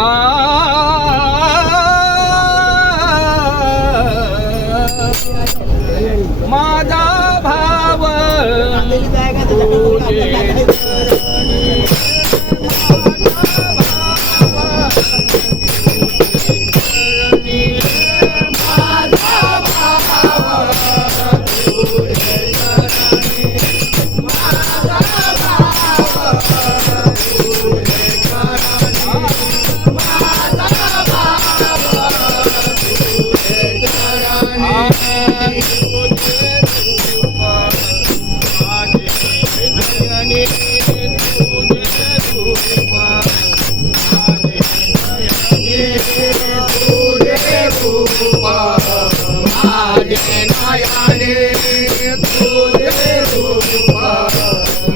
Ah!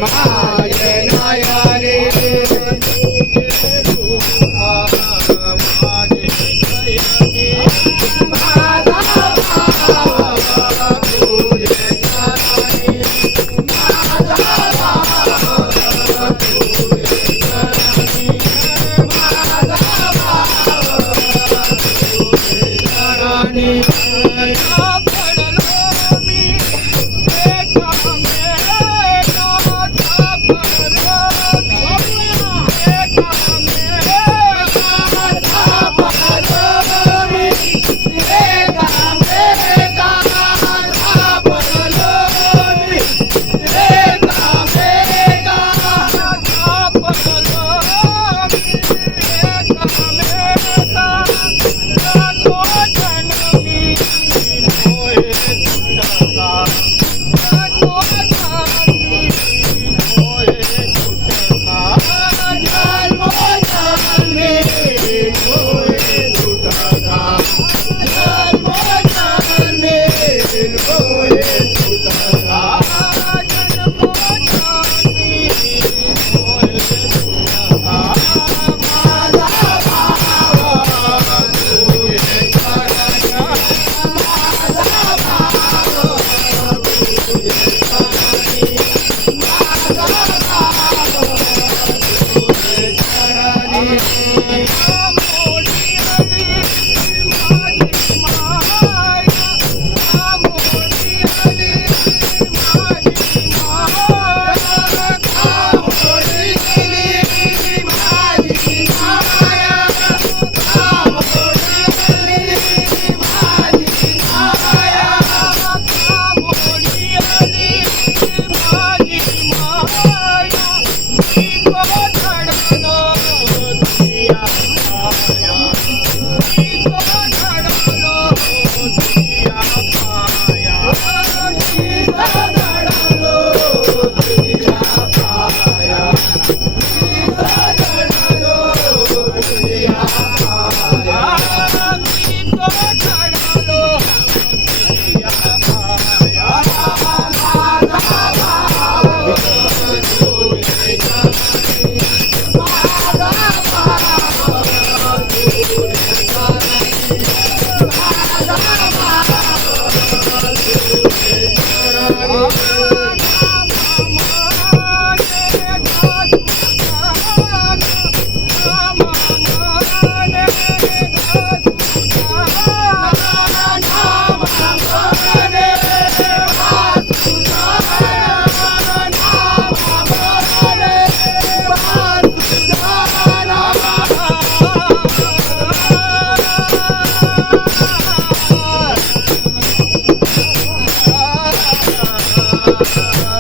么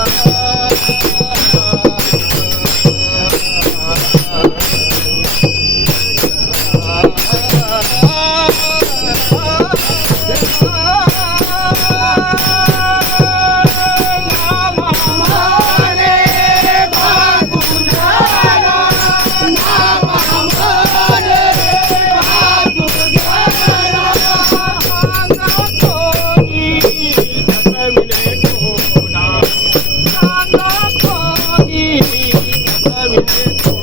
love. 哎。